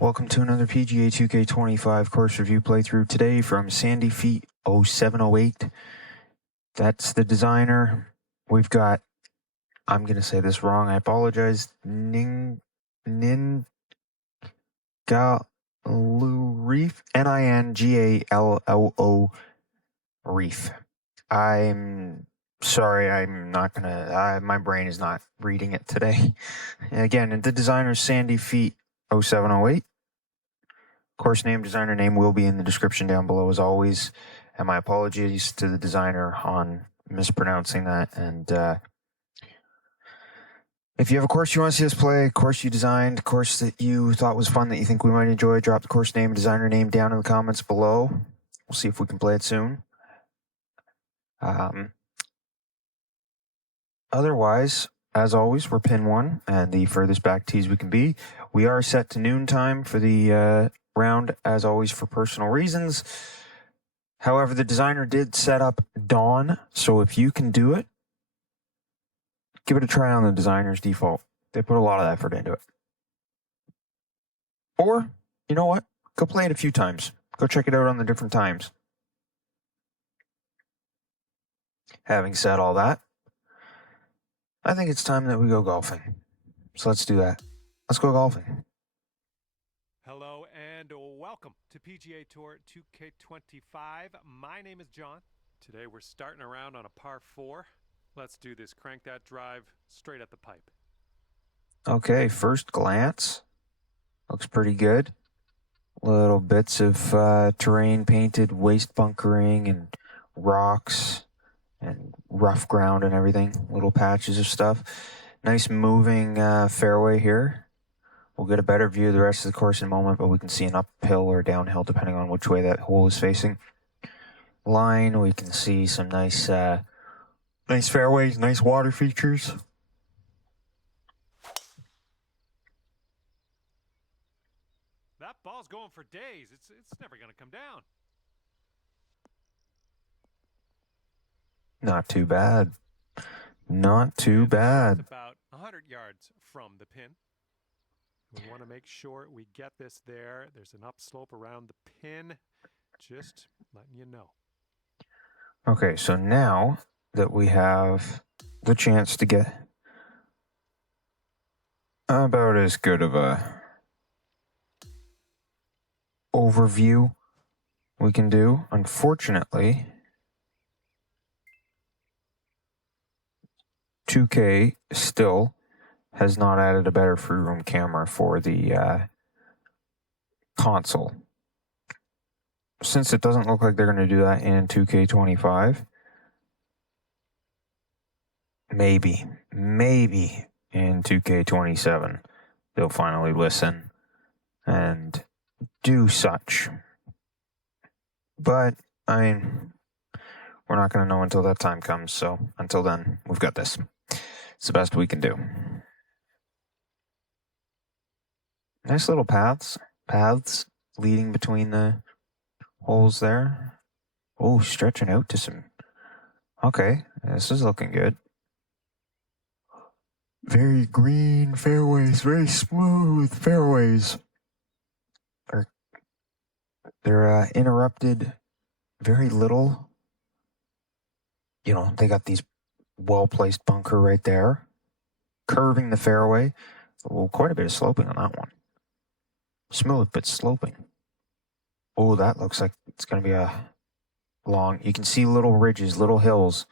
Welcome to another PGA 2K25 course review playthrough today from Sandy Feet 0708. That's the designer. We've got, I'm going to say this wrong, I apologize, Ningaloo Reef, Ningaloo Reef. I'm sorry, I'm not going to, my brain is not reading it today. Again, the designer's Sandy Feet 0708. Course name, designer name will be in the description down below as always. And my apologies to the designer on mispronouncing that. And if you have a course you want to see us play, a course you designed, a course that you thought was fun that you think we might enjoy, drop the course name, designer name down in the comments below. We'll see if we can play it soon. Otherwise, as always, we're pin 1 and the furthest back tees we can be. We are set to noon time for the round, as always, for personal reasons. However, the designer did set up dawn, so if you can do it, give it a try on the designer's default. They put a lot of effort into it. Or, you know what? Go play it a few times. Go check it out on the different times. Having said all that, I think it's time that we go golfing. So let's do that. Let's go golfing. Hello and welcome to PGA Tour 2K25. My name is John. Today we're starting around on a par 4. Let's do this. Crank that drive straight at the pipe. Okay, first glance. Looks pretty good. Little bits of terrain painted, waste bunkering and rocks and rough ground and everything. Little patches of stuff. Nice moving fairway here. We'll get a better view of the rest of the course in a moment, but we can see an uphill or downhill depending on which way that hole is facing. Line, we can see some nice nice fairways, nice water features. That ball's going for days. It's never going to come down. Not too bad. Not too bad. About 100 yards from the pin. We want to make sure we get this there. There's an upslope around the pin. Just letting you know. Okay, so now that we have the chance to get about as good of a overview we can do, unfortunately, 2K still has not added a better free roam camera for the console. Since it doesn't look like they're going to do that in 2K25, maybe in 2K27 they'll finally listen and do such. But, I mean, we're not going to know until that time comes, so until then, we've got this. It's the best we can do. Nice little paths leading between the holes there. Oh, stretching out to some... Okay, this is looking good. Very green fairways, very smooth fairways. They're interrupted very little. You know, they got these well-placed bunker right there. Curving the fairway. Oh, quite a bit of sloping on that one. Smooth, but sloping. Oh, that looks like it's going to be a long... You can see little ridges, little hills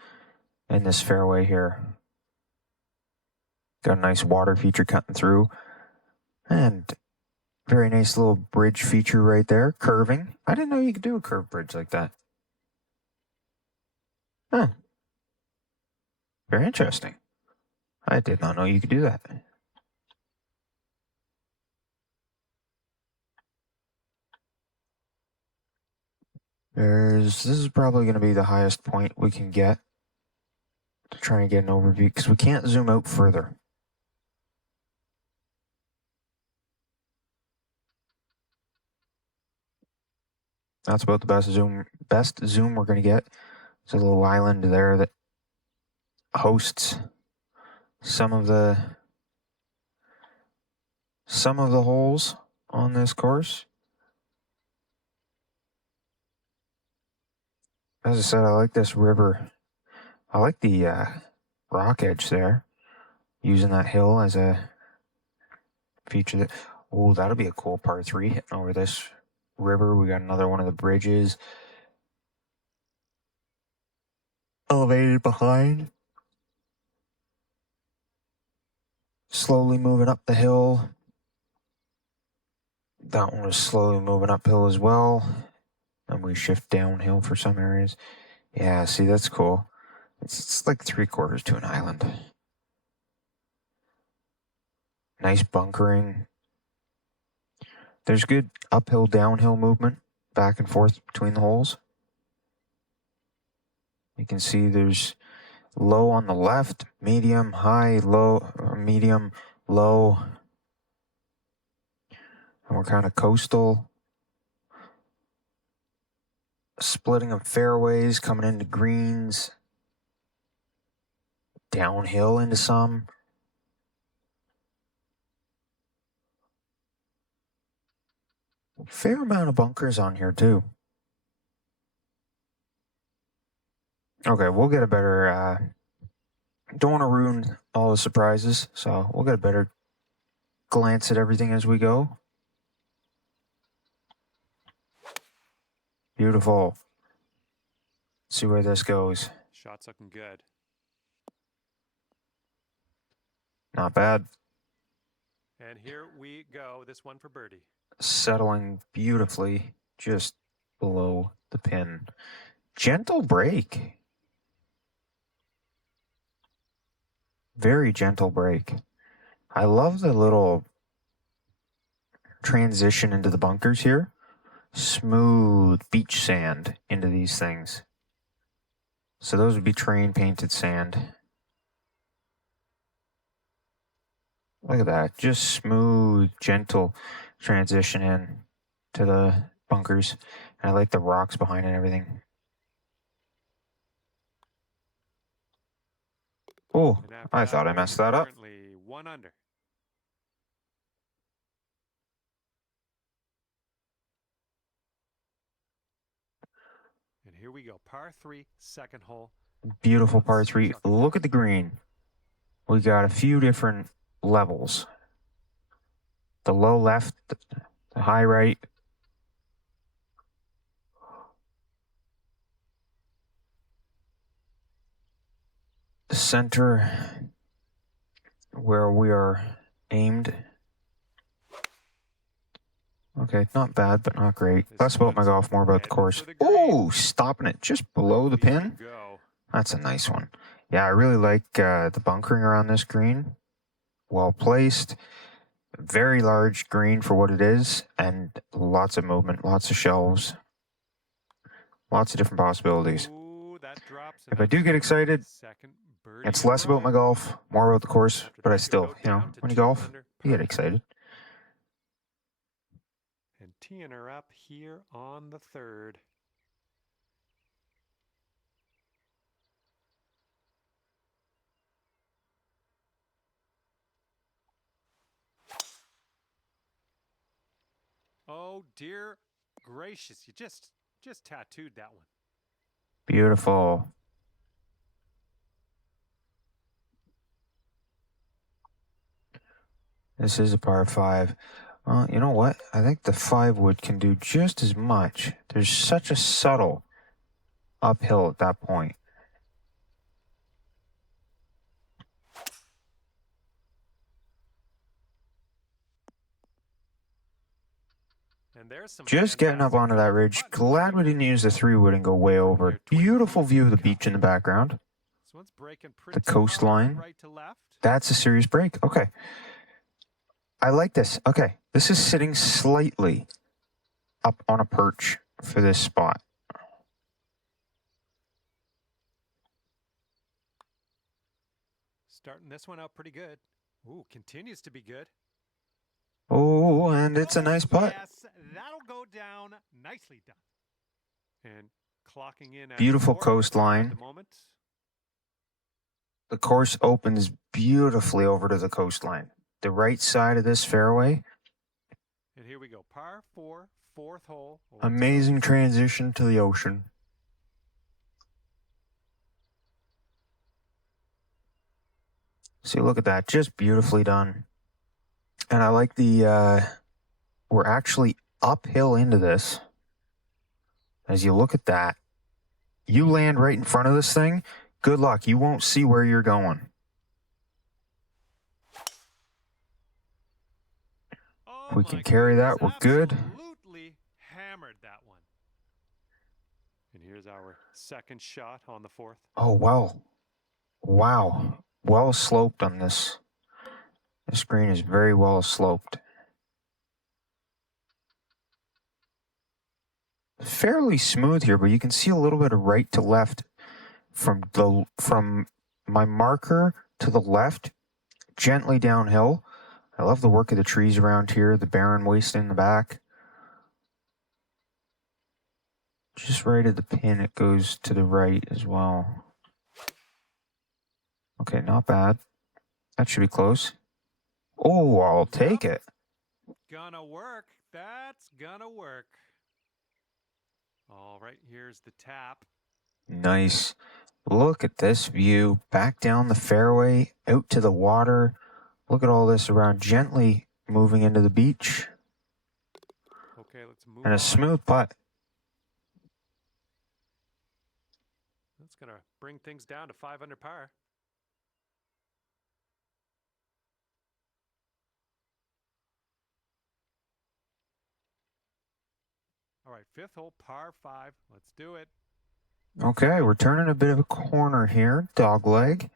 in this fairway here. Got a nice water feature cutting through. And very nice little bridge feature right there. Curving. I didn't know you could do a curved bridge like that. Huh. Very interesting. I did not know you could do that. This is probably going to be the highest point we can get to try and get an overview, because we can't zoom out further. That's about the best zoom we're going to get. There's a little island there that hosts some of the holes. on this course. As I said, I like this river. I like the rock edge there, using that hill as a feature. That, oh, that'll be a cool par 3 hitting over this river. We got another one of the bridges elevated behind. Slowly moving up the hill. That one was slowly moving uphill as well. And we shift downhill for some areas. Yeah, see, that's cool. It's like 3/4 to an island. Nice bunkering. There's good uphill, downhill movement back and forth between the holes. You can see there's low on the left, medium, high, low, medium, low. And we're kind of coastal. Splitting of fairways, coming into greens. Downhill into some. Fair amount of bunkers on here too. Okay, we'll get a better, don't want to ruin all the surprises, so we'll get a better glance at everything as we go. Beautiful. Let's see where this goes. Shot's looking good. Not bad. And here we go. This one for birdie. Settling beautifully just below the pin. Gentle break. Very gentle break. I love the little transition into the bunkers here. Smooth beach sand into these things. So those would be terrain painted sand. Look at that. Just smooth, gentle transition in to the bunkers. And I like the rocks behind it and everything. Oh, I thought I messed that up. Currently 1 under. And here we go. Par 3, second hole. Beautiful par 3. Look at the green. We got a few different levels. The low left, the high right. The center where we are aimed. Okay, not bad, but not great. Less about my golf, more about the course. Ooh, stopping it just below the pin. That's a nice one. Yeah, I really like the bunkering around this green. Well placed. Very large green for what it is, and lots of movement, lots of shelves. Lots of different possibilities. If I do get excited, it's less about my golf, more about the course, but I still, when you golf, you get excited. And teeing her up here on the 3rd. Oh dear gracious, you just tattooed that one. Beautiful. This is a par 5. Well, you know what? I think the 5 wood can do just as much. There's such a subtle uphill at that point. And there's some just getting up onto that ridge. Glad we didn't use the 3 wood and go way over. Beautiful view of the beach in the background. The coastline. That's a serious break. Okay. I like this. Okay. This is sitting slightly up on a perch for this spot. Starting this one out pretty good. Ooh, continues to be good. Oh, and it's a nice putt. Yes, that'll go down. Nicely done. And clocking in at beautiful 4 coastline. at the moment. The course opens beautifully over to the coastline. The right side of this fairway And here we go. Par 4, fourth hole. Amazing transition to the ocean. See, look at that. Just beautifully done. And I like we're actually uphill into this. As you look at that, you land right in front of this thing, good luck. You won't see where you're going. If we can carry that, we're good. Absolutely hammered that one. And here's our second shot on the fourth. Oh, wow. Wow. Well sloped on this. This green is very well sloped. Fairly smooth here, but you can see a little bit of right to left from my marker to the left, gently downhill. I love the work of the trees around here, the barren waste in the back. Just right at the pin, it goes to the right as well. Okay, not bad. That should be close. Oh, I'll take it. Gonna work. That's gonna work. All right, here's the tap. Nice. Look at this view. Back down the fairway, out to the water. Look at all this around, gently moving into the beach. Okay, let's move and a on. smooth putt. That's gonna bring things down to 5 under par. All right, fifth hole, par 5. Let's do it. Okay, we're turning a bit of a corner here. Dog leg.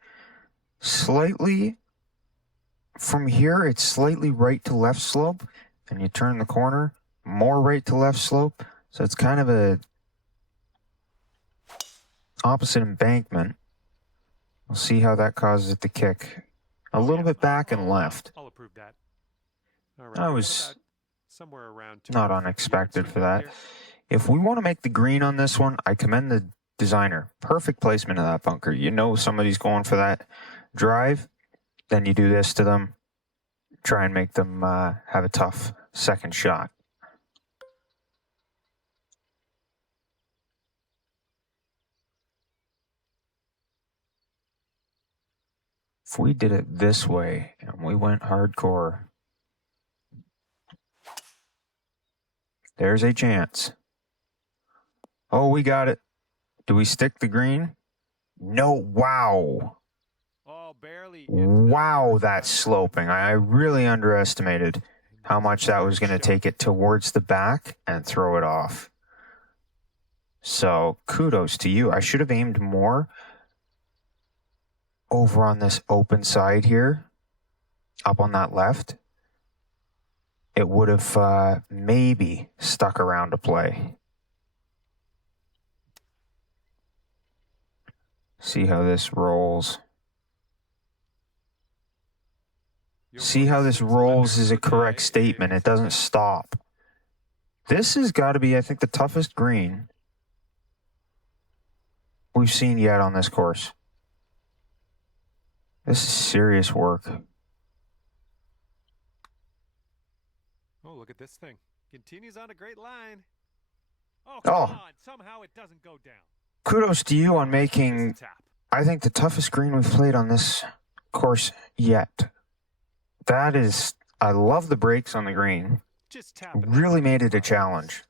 Slightly, from here, it's slightly right to left slope. And you turn the corner, more right to left slope. So it's kind of a opposite embankment. We'll see how that causes it to kick. A little bit back and left. I'll approve that. All right, That was somewhere around not unexpected for that. If we want to make the green on this one, I commend the designer. Perfect placement of that bunker. You know somebody's going for that drive, then you do this to them. Try and make them have a tough second shot. If we did it this way and we went hardcore, there's a chance. Oh, we got it. Do we stick the green? No. Wow. Oh, barely. Wow, that's sloping. I really underestimated how much that was going to take it towards the back and throw it off. So kudos to you. I should have aimed more over on this open side here, up on that left. It would have maybe stuck around to play. See how this rolls. See how this rolls is a correct statement. It doesn't stop. This has got to be, I think, the toughest green we've seen yet on this course. This is serious work. Oh, look at this thing. Continues on a great line. Oh, Oh. come on. Somehow it doesn't go down. Kudos to you on making, Tap. I think, the toughest green we've played on this course yet. That is, I love the breaks on the green. Just tap it. Really made it a challenge.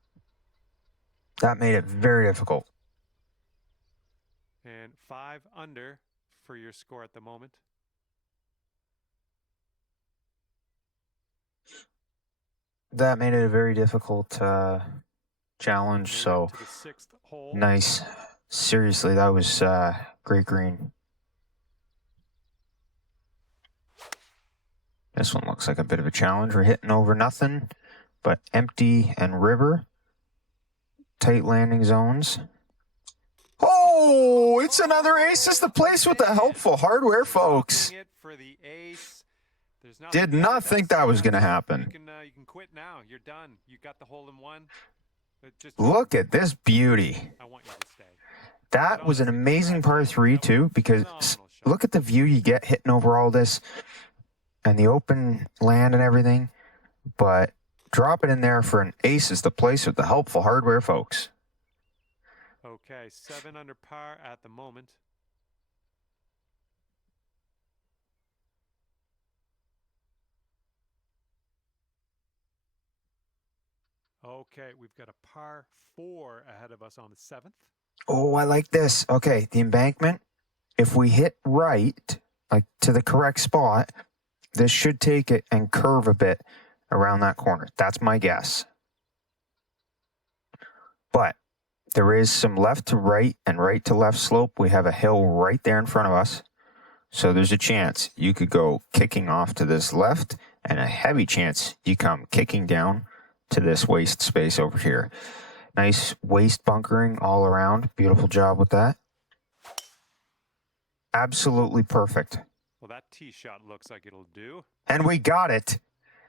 That made it very difficult. And 5 under for your score at the moment. That made it a very difficult challenge. Made it So to the 6th hole. nice. Seriously, that was great green. This one looks like a bit of a challenge. We're hitting over nothing but empty and river. Tight landing zones. Oh, it's another ace. This is the place with the helpful hardware, folks. It for the ace. There's nothing Did better. not think that was going to happen. You can quit now. You're done. You got the hole in one. But just Look at this beauty. I want you to stay. That was an amazing par 3 too, because look at the view you get hitting over all this and the open land and everything. But Drop it in there for an ace is the place with the helpful hardware, folks. Okay, 7 under par at the moment. Okay, we've got a par 4 ahead of us on the 7th. Oh, I like this. Okay, the embankment, if we hit right, like to the correct spot, this should take it and curve a bit around that corner. That's my guess. But there is some left to right and right to left slope. We have a hill right there in front of us. So there's a chance you could go kicking off to this left and a heavy chance you come kicking down to this waste space over here. Nice waste bunkering all around. Beautiful job with that. Absolutely perfect. Well, that tee shot looks like it'll do. And we got it.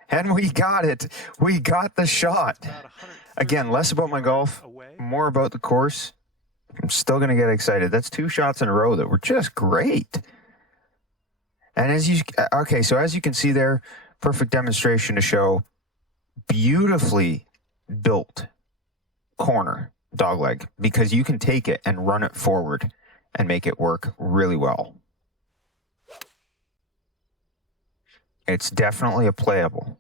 And we got it. We got the shot. Again, less about my golf, more about the course. I'm still going to get excited. That's 2 shots in a row that were just great. And as you can see there, perfect demonstration to show beautifully built corner dogleg, because you can take it and run it forward and make it work really well. It's definitely a playable.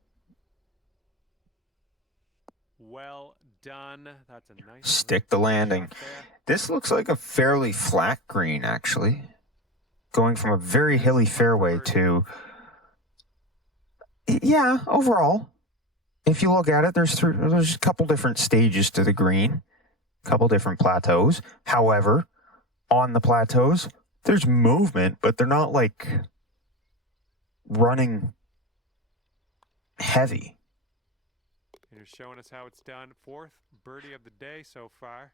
Well done. That's a nice stick the landing. This looks like a fairly flat green, actually. Going from a very hilly fairway to, yeah, overall, if you look at it, there's a couple different stages to the green, a couple different plateaus. However, on the plateaus, there's movement, but they're not like running heavy. You're showing us how it's done. 4th birdie of the day so far.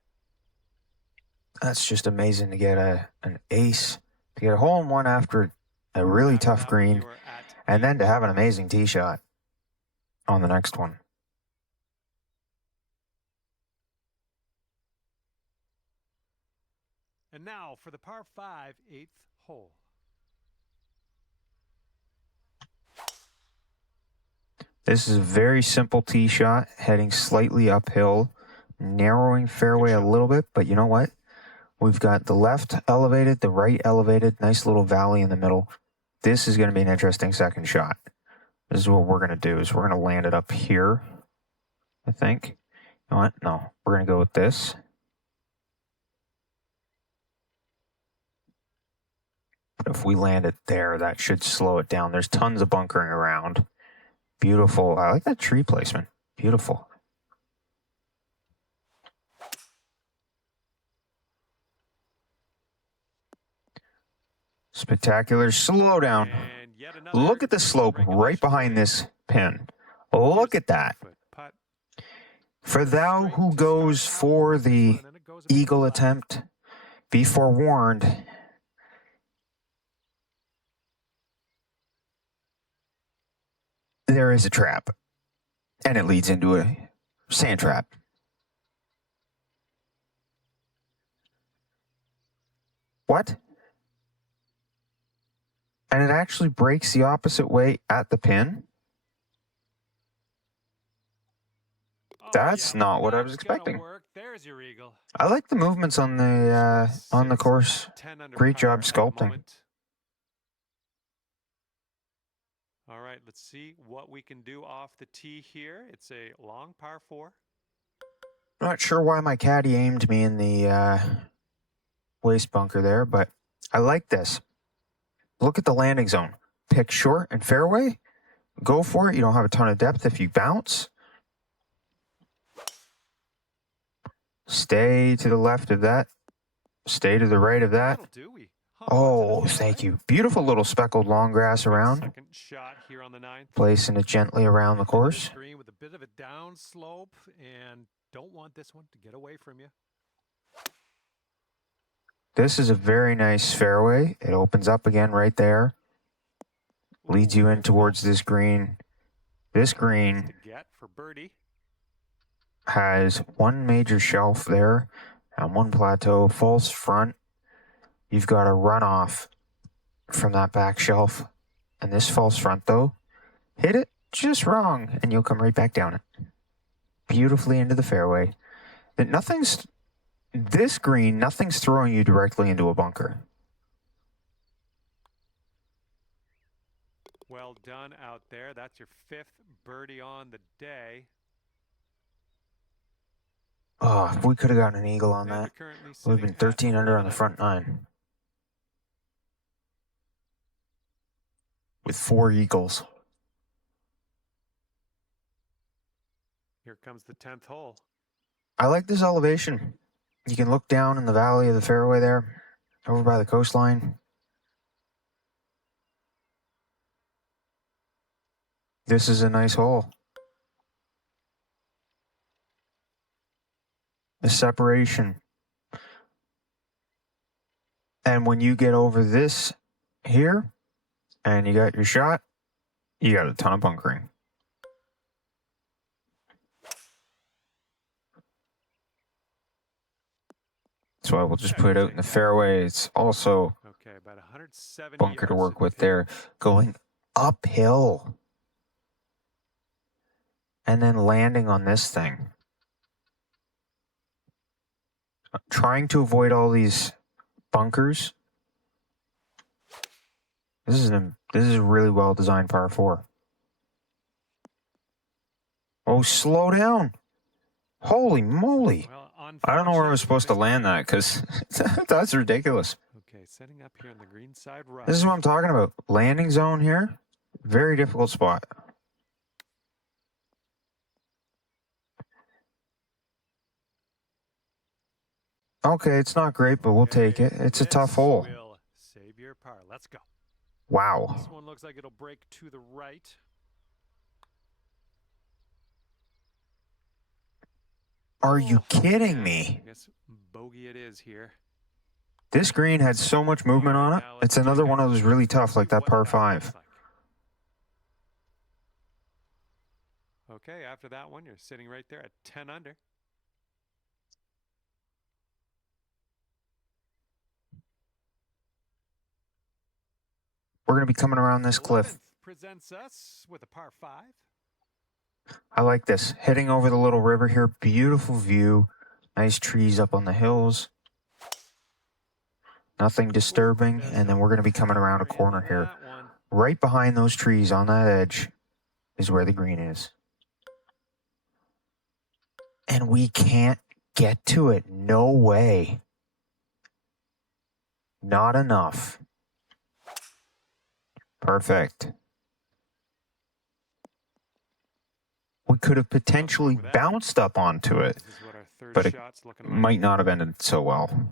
That's just amazing to get an ace, to get a hole-in-one after a really tough green, and then to have an amazing tee shot on the next one. And now for the par 5, 8th hole. This is a very simple tee shot, heading slightly uphill, narrowing fairway a little bit, but you know what? We've got the left elevated, the right elevated, nice little valley in the middle. This is going to be an interesting second shot. This is what we're going to do, is we're going to land it up here, I think. You know what? No, we're going to go with this. But if we land it there, that should slow it down. There's tons of bunkering around. Beautiful. I like that tree placement. Beautiful. Spectacular. Slow down. Look at the slope right behind this pin. Look at that. For thou who goes for the eagle attempt, be forewarned. There is a trap, and it leads into a sand trap. What? And it actually breaks the opposite way at the pin? That's not what I was expecting. There's your eagle. I like the movements on the course. Great job sculpting. All right, let's see what we can do off the tee here. It's a long par 4. Not sure why my caddy aimed me in the waste bunker there, but I like this. Look at the landing zone. Pick short and fairway. Go for it. You don't have a ton of depth if you bounce. Stay to the left of that. Stay to the right of that. Oh, thank you. Beautiful little speckled long grass around. Second shot here on the 9th. Placing it gently around the course. Green with a bit of a down slope, and don't want this one to get away from you. This is a very nice fairway. It opens up again right there. Leads you in towards this green. This green has one major shelf there and one plateau, false front. You've got a runoff from that back shelf. And this false front, though, hit it just wrong, and you'll come right back down it. Beautifully into the fairway. This green, nothing's throwing you directly into a bunker. Well done out there. That's your 5th birdie on the day. Oh, if we could have gotten an eagle on And that, you're currently we've sitting been 13 at under on 11 the front nine. With 4 eagles. Here comes the 10th hole. I like this elevation. You can look down in the valley of the fairway there, over by the coastline. This is a nice hole. The separation. And when you get over this here, and you got your shot, you got a ton of bunkering. So I will just put it out in the fairway. It's also Okay, about 170 bunker to yards work with pin. there, going uphill. And then landing on this thing. Trying to avoid all these bunkers. This is a really well designed par 4. Oh, slow down. Holy moly. Well, I don't know where I was unfortunately, supposed to this land that because that's ridiculous. Okay, setting up here on the green side right. This is what I'm talking about. Landing zone here. Very difficult spot. Okay, it's not great, but we'll take it. It's a tough hole. Will save your par. Let's go. Wow. This one looks like it'll break to the right. Are you kidding Yeah, me? I guess bogey it is here. This green had so much movement on it. It's another one of those really tough, like that par 5. Okay, after that one, you're sitting right there at 10 under. We're going to be coming around this cliff. Presents us with a par 5. I like this. Heading over the little river here. Beautiful view. Nice trees up on the hills. Nothing disturbing. And then we're going to be coming around a corner here. Right behind those trees on that edge is where the green is. And we can't get to it. No way. Not enough. Perfect. We could have potentially bounced up onto it, but it might not have ended so well.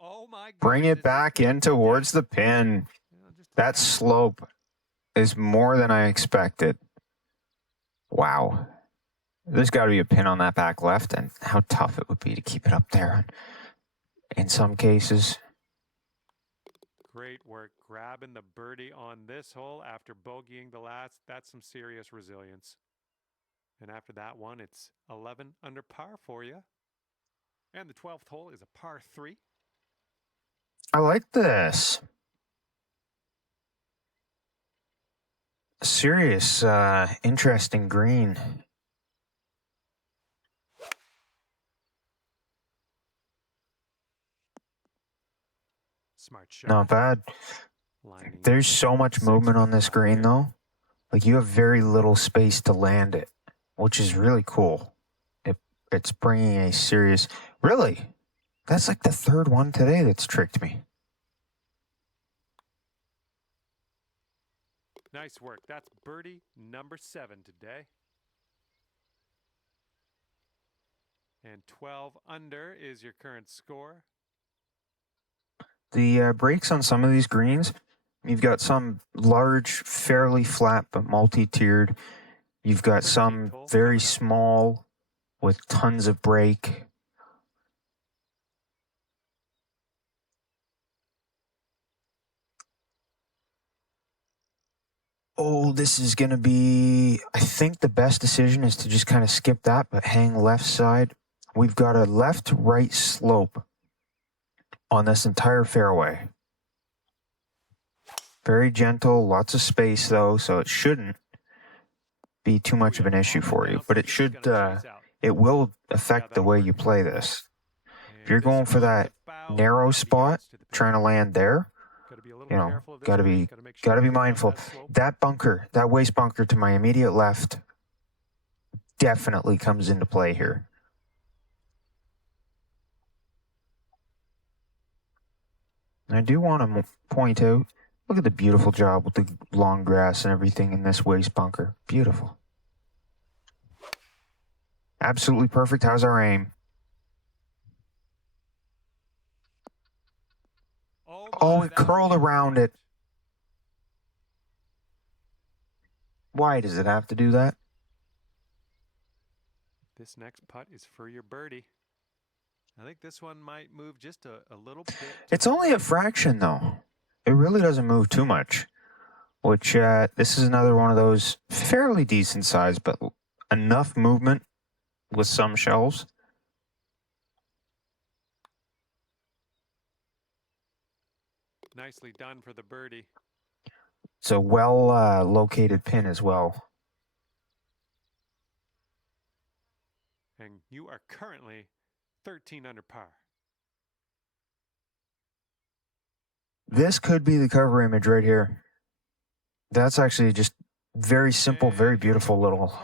Oh my goodness. Bring it back in towards the pin. That slope is more than I expected. Wow. There's got to be a pin on that back left, and how tough it would be to keep it up there in some cases. Great work grabbing the birdie on this hole after bogeying the last. That's some serious resilience. And after that one, it's 11 under par for you. And the 12th hole is a par 3. I like this. Serious, interesting green. Smart shot. Not bad. There's so much movement on this green, though. Like, you have very little space to land it, which is really cool. It's bringing a serious... Really? That's like the third one today that's tricked me. Nice work. That's birdie number 7 today. And 12 under is your current score. The breaks on some of these greens, you've got some large, fairly flat, but multi-tiered. You've got some very small with tons of break. Oh, this is going to be, I think the best decision is to just kind of skip that, but hang left side we've got a left-right slope on this entire fairway. Very gentle, lots of space though, so it shouldn't be too much of an issue for you, but it should, it will affect the way you play this. If you're going for that narrow spot, trying to land there, you know, gotta be mindful. That bunker, that waist bunker to my immediate left, definitely comes into play here. And I do want to point out, look at the beautiful job with the long grass and everything in this waist bunker. Beautiful. Absolutely perfect. How's our aim? Oh, it curled around it. Why does it have to do that? This next putt is for your birdie. I think this one might move just a little bit. It's only a fraction, though. It really doesn't move too much, which this is another one of those fairly decent size, but enough movement with some shells. Nicely done for the birdie. It's a well located pin as well. And you are currently 13 under par. This could be the cover image right here. That's actually just very simple, very beautiful little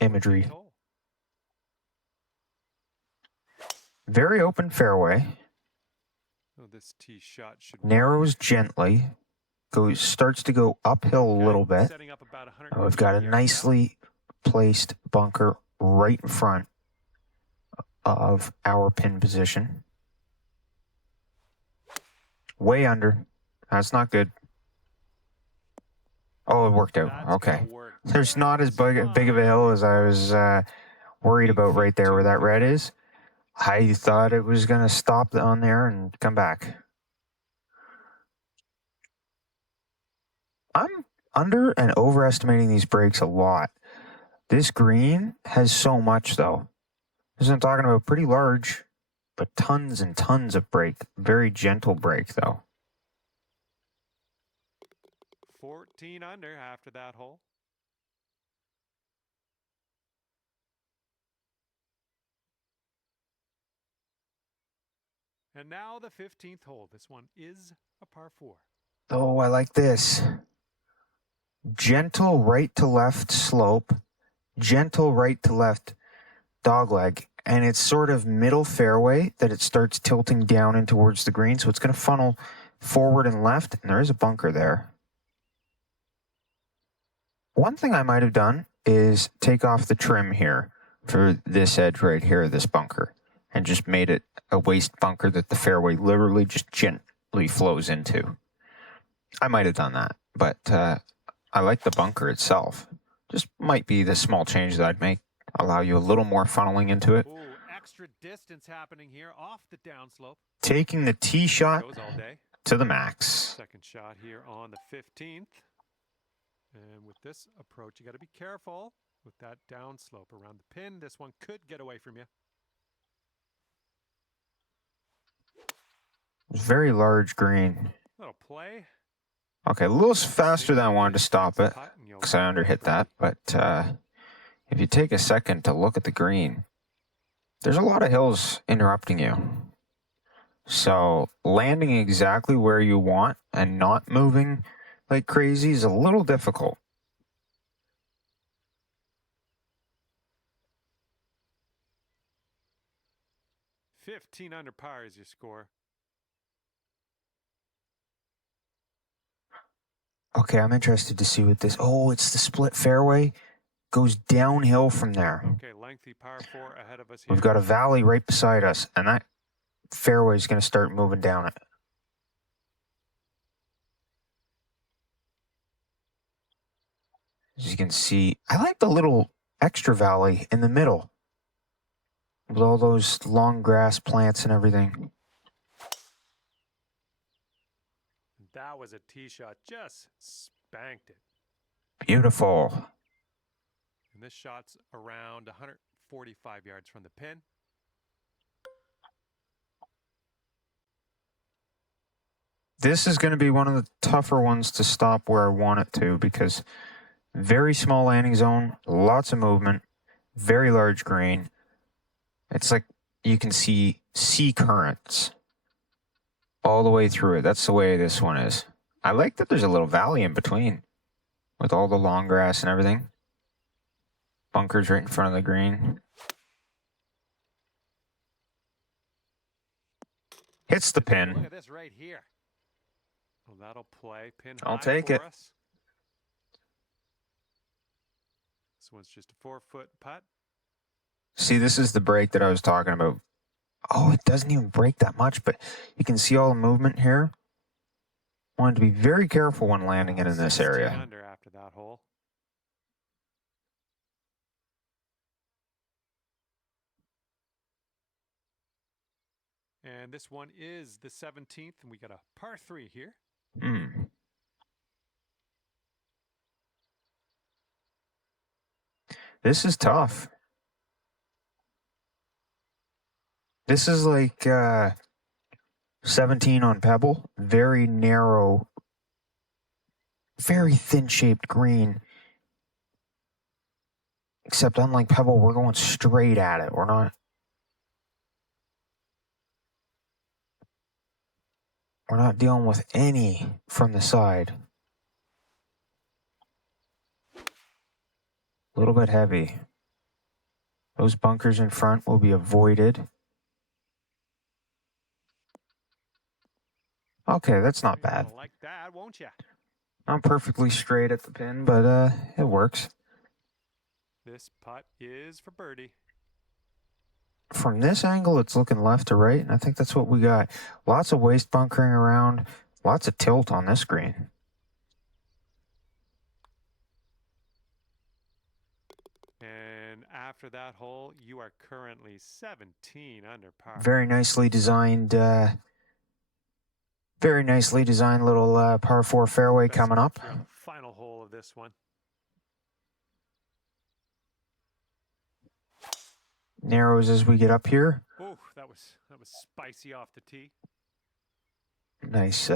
imagery. Very open fairway. Oh, this tee shot should narrows gently, starts to go uphill a little bit. We've got a nicely placed bunker right in front of our pin position. Way under. That's not good. Oh, it worked out. Okay. There's not as big of a hill as I was worried about right there where that red is. I thought it was going to stop on there and come back. I'm under and overestimating these breaks a lot. This green has so much, though. This I'm talking about pretty large, but tons and tons of break. Very gentle break, though. 14 under after that hole. And now the 15th hole. This one is a par 4. Oh, I like this. Gentle right to left slope, gentle right to left dogleg, and it's sort of middle fairway that it starts tilting down in towards the green, so it's going to funnel forward and left, and there is a bunker there. One thing I might have done is take off the trim here for this edge right here, this bunker, and just made it a waist bunker that the fairway literally just gently flows into. I might have done that, but I like the bunker itself. Just might be the small change that I'd make. Allow you a little more funneling into it. Ooh, extra distance happening here off the downslope. Taking the tee shot to the max. Second shot here on the 15th. And with this approach, you got to be careful with that downslope around the pin. This one could get away from you. Very large green. Little play. Okay, a little faster than I wanted to stop it because I underhit that. But if you take a second to look at the green, there's a lot of hills interrupting you. So landing exactly where you want and not moving like crazy is a little difficult. $15 under par is your score. Okay, I'm interested to see what this... Oh, it's the split fairway. Goes downhill from there. Okay, lengthy par 4 ahead of us here. We've got a valley right beside us, and that fairway is going to start moving down it. As you can see, I like the little extra valley in the middle with all those long grass plants and everything. That was a tee shot. Just spanked it. Beautiful. And this shot's around 45 yards from the pin. This is going to be one of the tougher ones to stop where I want it to, because very small landing zone, lots of movement, very large green. It's like you can see sea currents all the way through it. That's the way this one is. I like that there's a little valley in between with all the long grass and everything. Bunkers right in front of the green. Hits the pin. Look at this right here. Well, that'll play pin high. I'll take it. Us. This one's just a 4-foot putt. See, this is the break that I was talking about. Oh, it doesn't even break that much, but you can see all the movement here. Wanted to be very careful when landing it in this area. Under after that hole. And this one is the 17th, and we got a par 3 here. This is tough. This is like 17 on Pebble. Very narrow, very thin-shaped green. Except unlike Pebble, we're going straight at it. We're not dealing with any from the side. A little bit heavy. Those bunkers in front will be avoided. Okay, that's not bad. Like that, won't you? Not perfectly straight at the pin, but it works. This putt is for birdie. From this angle, it's looking left to right, and I think that's what we got. Lots of waist bunkering around, lots of tilt on this green. And after that hole, you are currently 17 under par. Very nicely designed little par 4 fairway coming up. Final hole of this one. Narrows as we get up here. Oh, that was spicy off the tee. Nice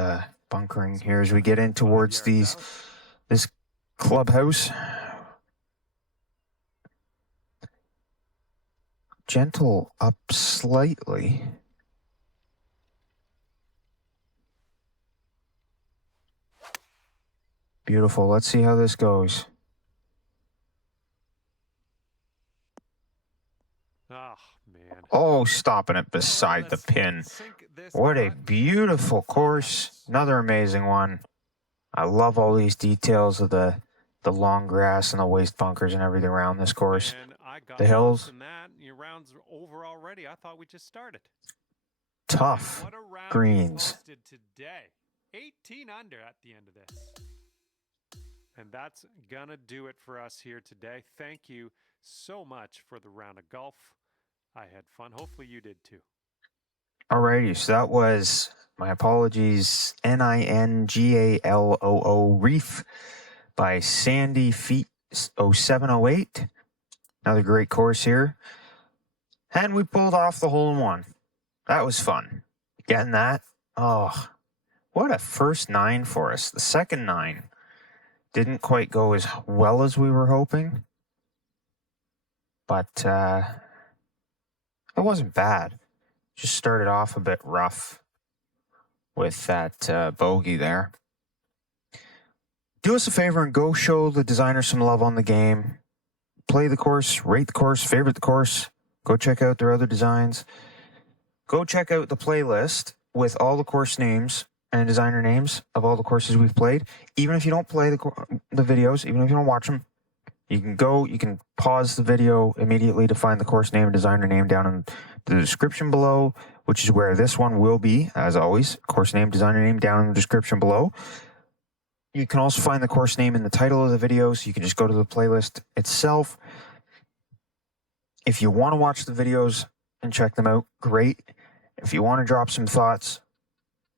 bunkering here as we get in towards this clubhouse. Gentle up slightly. Beautiful. Let's see how this goes. Oh, man. Oh, stopping it beside the pin. What a beautiful course. Another amazing one. I love all these details of the long grass and the waist bunkers and everything around this course. The hills. Your rounds are over already. I thought we just started. Tough greens. Today. 18 under at the end of this. And that's gonna do it for us here today. Thank you so much for the round of golf. I had fun. Hopefully you did too. Alrighty, so that was, my apologies, Ningaloo Reef by Sandy Feet 0708. Another great course here. And we pulled off the hole in one. That was fun. Getting that. Oh, what a first 9 for us. The second 9 didn't quite go as well as we were hoping. But it wasn't bad. Just started off a bit rough with that bogey there. Do us a favor and go show the designer some love on the game. Play the course, rate the course, favorite the course. Go check out their other designs. Go check out the playlist with all the course names and designer names of all the courses we've played. Even if you don't play the videos, even if you don't watch them, you can pause the video immediately to find the course name and designer name down in the description below, which is where this one will be, as always. Course name, designer name down in the description below. You can also find the course name in the title of the video, so you can just go to the playlist itself. If you want to watch the videos and check them out, great. If you want to drop some thoughts,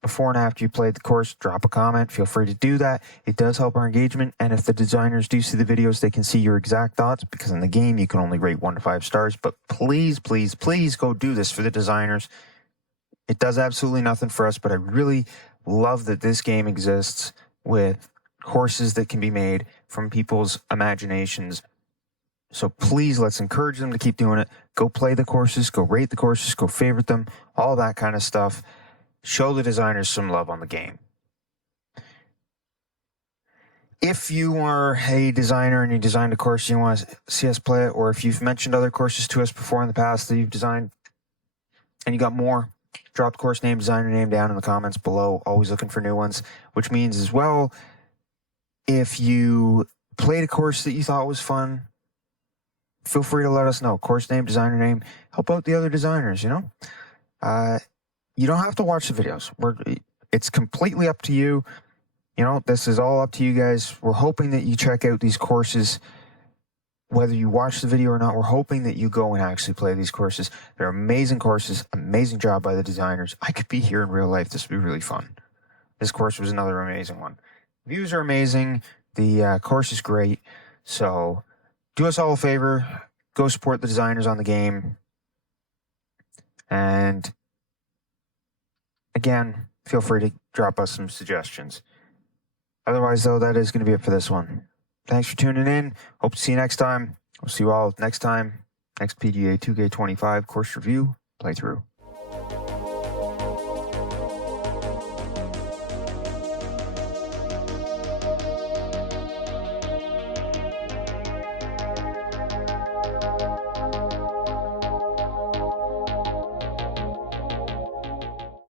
before and after you played the course, drop a comment. Feel free to do that. It does help our engagement. And if the designers do see the videos, they can see your exact thoughts, because in the game, you can only rate 1 to 5 stars. But please, please, please go do this for the designers. It does absolutely nothing for us, but I really love that this game exists with courses that can be made from people's imaginations. So please, let's encourage them to keep doing it. Go play the courses, go rate the courses, go favorite them, all that kind of stuff. Show the designers some love on the game. If you are a designer and you designed a course and you want to see us play it, or if you've mentioned other courses to us before in the past that you've designed and you got more, drop the course name, designer name down in the comments below. Always looking for new ones, which means as well, if you played a course that you thought was fun, feel free to let us know. Course name, designer name, help out the other designers, you know? You don't have to watch the videos. It's completely up to you. You know, this is all up to you guys. We're hoping that you check out these courses. Whether you watch the video or not, we're hoping that you go and actually play these courses. They're amazing courses, amazing job by the designers. I could be here in real life. This would be really fun. This course was another amazing one. Views are amazing. The course is great. So do us all a favor. Go support the designers on the game. And again, feel free to drop us some suggestions. Otherwise, though, that is going to be it for this one. Thanks for tuning in. Hope to see you next time. We'll see you all next time. Next PGA 2K25 course review playthrough.